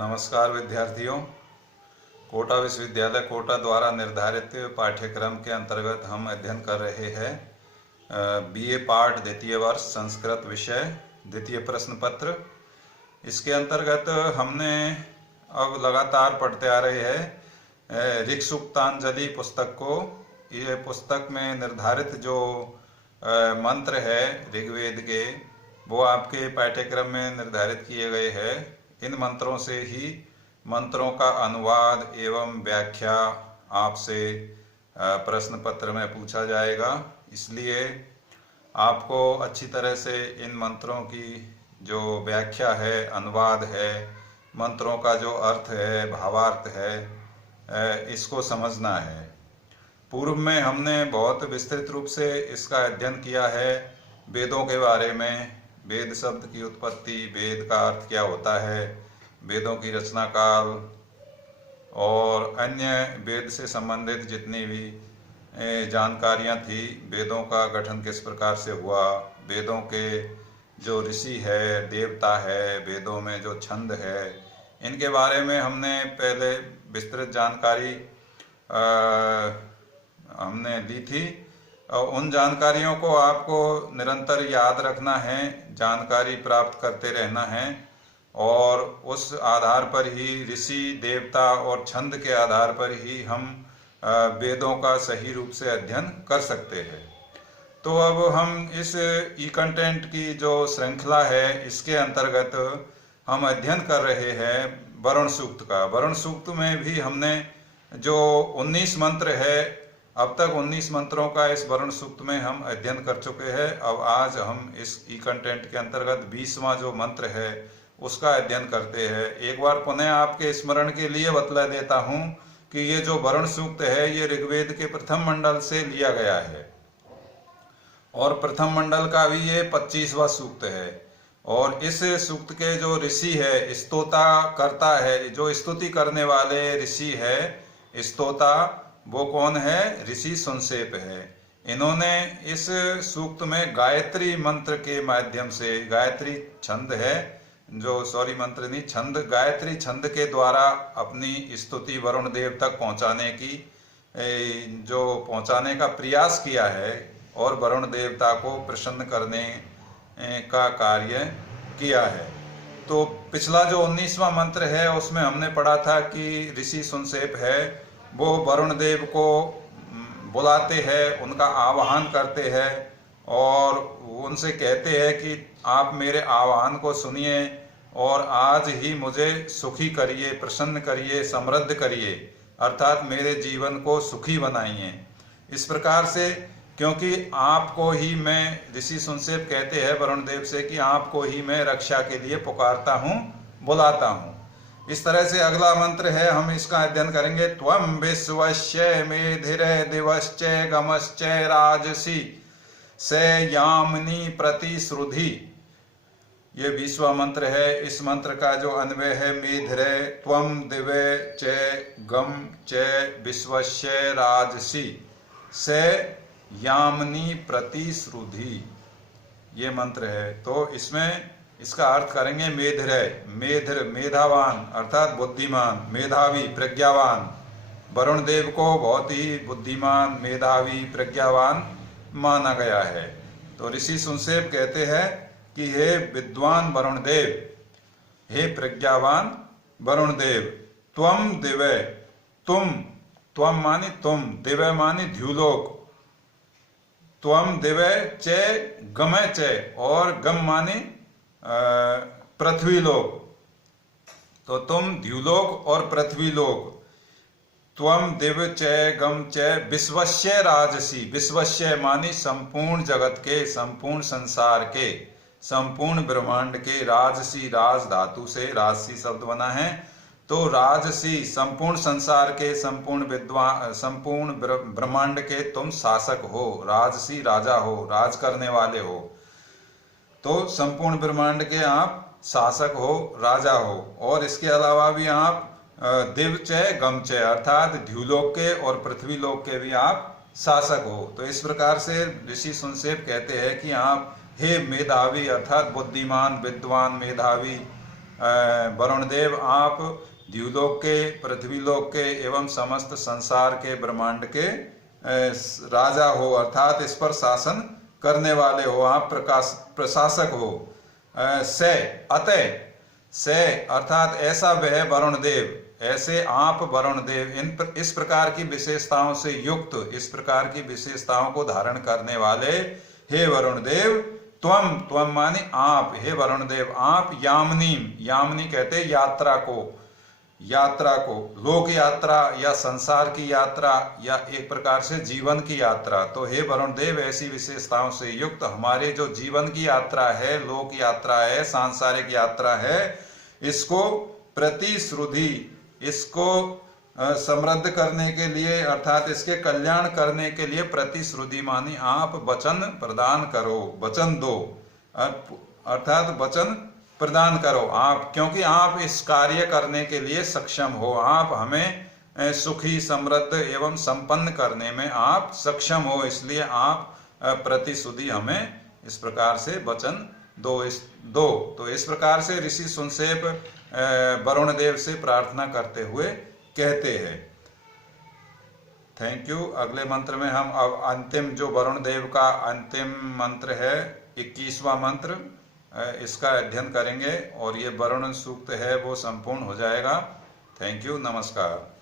नमस्कार विद्यार्थियों। कोटा विश्वविद्यालय कोटा द्वारा निर्धारित पाठ्यक्रम के अंतर्गत हम अध्ययन कर रहे हैं बीए पार्ट द्वितीय वर्ष संस्कृत विषय द्वितीय प्रश्न पत्र। इसके अंतर्गत हमने अब लगातार पढ़ते आ रहे हैं ऋक्सूक्तांजलि पुस्तक को। ये पुस्तक में निर्धारित जो मंत्र है ऋग्वेद के, वो आपके पाठ्यक्रम में निर्धारित किए गए हैं। इन मंत्रों से ही मंत्रों का अनुवाद एवं व्याख्या आपसे प्रश्न पत्र में पूछा जाएगा। इसलिए आपको अच्छी तरह से इन मंत्रों की जो व्याख्या है, अनुवाद है, मंत्रों का जो अर्थ है, भावार्थ है, इसको समझना है। पूर्व में हमने बहुत विस्तृत रूप से इसका अध्ययन किया है वेदों के बारे में। वेद शब्द की उत्पत्ति, वेद का अर्थ क्या होता है, वेदों की रचना काल और अन्य वेद से संबंधित जितनी भी जानकारियां थी, वेदों का गठन किस प्रकार से हुआ, वेदों के जो ऋषि है, देवता है, वेदों में जो छंद है, इनके बारे में हमने पहले विस्तृत जानकारी हमने ली थी। उन जानकारियों को आपको निरंतर याद रखना है, जानकारी प्राप्त करते रहना है और उस आधार पर ही ऋषि, देवता और छंद के आधार पर ही हम वेदों का सही रूप से अध्ययन कर सकते हैं। तो अब हम इस ई कंटेंट की जो श्रृंखला है, इसके अंतर्गत हम अध्ययन कर रहे हैं वरुण सूक्त का। वरुण सूक्त में भी हमने जो 19 मंत्र है, अब तक 19 मंत्रों का इस वरुण सूक्त में हम अध्ययन कर चुके हैं। अब आज हम इस ई कंटेंट के अंतर्गत 20वां जो मंत्र है उसका अध्ययन करते हैं। एक बार पुनः आपके स्मरण के लिए बतला देता हूं कि ये जो वरुण सूक्त है ये ऋग्वेद के प्रथम मंडल से लिया गया है और प्रथम मंडल का भी ये 25वां सूक्त है। और इस सूक्त के जो ऋषि है, स्तोता करता है, जो स्तुति करने वाले ऋषि है स्तोता, वो कौन है? ऋषि सुनसेप है। इन्होंने इस सूक्त में गायत्री मंत्र के माध्यम से, गायत्री छंद है जो, सॉरी मंत्र नहीं, छंद, गायत्री छंद के द्वारा अपनी स्तुति वरुण देव तक पहुंचाने का प्रयास किया है और वरुण देवता को प्रसन्न करने का कार्य किया है। तो पिछला जो 19वां मंत्र है उसमें हमने पढ़ा था कि ऋषि सुनसेप है, वो वरुण देव को बुलाते हैं, उनका आवाहन करते हैं और उनसे कहते हैं कि आप मेरे आह्वान को सुनिए और आज ही मुझे सुखी करिए, प्रसन्न करिए, समृद्ध करिए, अर्थात मेरे जीवन को सुखी बनाइए। इस प्रकार से, क्योंकि आपको ही मैं, ऋषि सुनसेप कहते हैं वरुण देव से कि आपको ही मैं रक्षा के लिए पुकारता हूँ, बुलाता हूँ। इस तरह से अगला मंत्र है, हम इसका अध्ययन करेंगे। त्वं विश्वस्य मेधिरे दिवश्चै गमश्चै राजसी से यामिनी प्रतिश्रुधि। ये 20वां मंत्र है। इस मंत्र का जो अन्वय है मेधिरे त्वं दिवे च गम च विश्वस्य राजसी से यामिनी प्रतिश्रुधि, ये मंत्र है। तो इसमें इसका अर्थ करेंगे मेधिरे, मेधिर मेधावान अर्थात बुद्धिमान, मेधावी, प्रज्ञावान। वरुण देव को बहुत ही बुद्धिमान, मेधावी, प्रज्ञावान माना गया है। तो ऋषि सुनसेप कहते हैं कि हे विद्वान वरुण देव, हे प्रज्ञावान वरुण देव, त्वम दिवे, तुम, त्वम मानी तुम, दिवे मानी द्युलोक, त्वम दिवे चे गमे चे, और गम मानी पृथ्वीलोक। तो तुम द्युलोक और पृथ्वीलोक, त्वम दिव्य च गम च विश्वस्य राजसी, विश्वस्य मानी संपूर्ण जगत के, संपूर्ण संसार के, संपूर्ण ब्रह्मांड के, राजसी, राज धातु से राजसी शब्द बना है। तो राजसी, संपूर्ण संसार के, संपूर्ण विद्वान, संपूर्ण ब्रह्मांड के तुम शासक हो, राजसी राजा हो, राज करने वाले हो। तो संपूर्ण ब्रह्मांड के आप शासक हो, राजा हो। और इसके अलावा भी आप दिव च गम च अर्थात द्युलोक के और पृथ्वीलोक के भी आप शासक हो। तो इस प्रकार से ऋषि सुनसेप कहते हैं कि आप हे मेधावी अर्थात बुद्धिमान, विद्वान, मेधावी वरुण देव आप द्युलोक के, पृथ्वीलोक के एवं समस्त संसार के ब्रह्मांड के राजा हो, अर्थात इस पर शासन करने वाले हो, आप प्रशासक हो। से अतः, से अर्थात ऐसा वह वरुण देव, ऐसे आप वरुण देव इस प्रकार की विशेषताओं से युक्त, इस प्रकार की विशेषताओं को धारण करने वाले हे वरुण देव, त्वम माने आप, हे वरुण देव आप यामिनी, यामिनी कहते यात्रा को, यात्रा को, लोक यात्रा या संसार की यात्रा या एक प्रकार से जीवन की यात्रा। तो हे वरुण देव ऐसी विशेषताओं से युक्त हमारे जो जीवन की यात्रा है, लोक यात्रा है, सांसारिक यात्रा है, इसको प्रतिश्रुति, इसको समृद्ध करने के लिए अर्थात इसके कल्याण करने के लिए प्रतिश्रुति मानी आप वचन प्रदान करो, वचन दो, अर्थात वचन प्रदान करो आप, क्योंकि आप इस कार्य करने के लिए सक्षम हो, आप हमें सुखी, समृद्ध एवं संपन्न करने में आप सक्षम हो, इसलिए आप प्रतिश्रुति हमें इस प्रकार से वचन दो। तो इस प्रकार से ऋषि सुनसेप वरुण देव से प्रार्थना करते हुए कहते हैं। Thank you. अगले मंत्र में हम अब अंतिम जो वरुण देव का अंतिम मंत्र है 21वां मंत्र, इसका अध्ययन करेंगे और ये वरुण सूक्त है वो संपूर्ण हो जाएगा। थैंक यू, नमस्कार।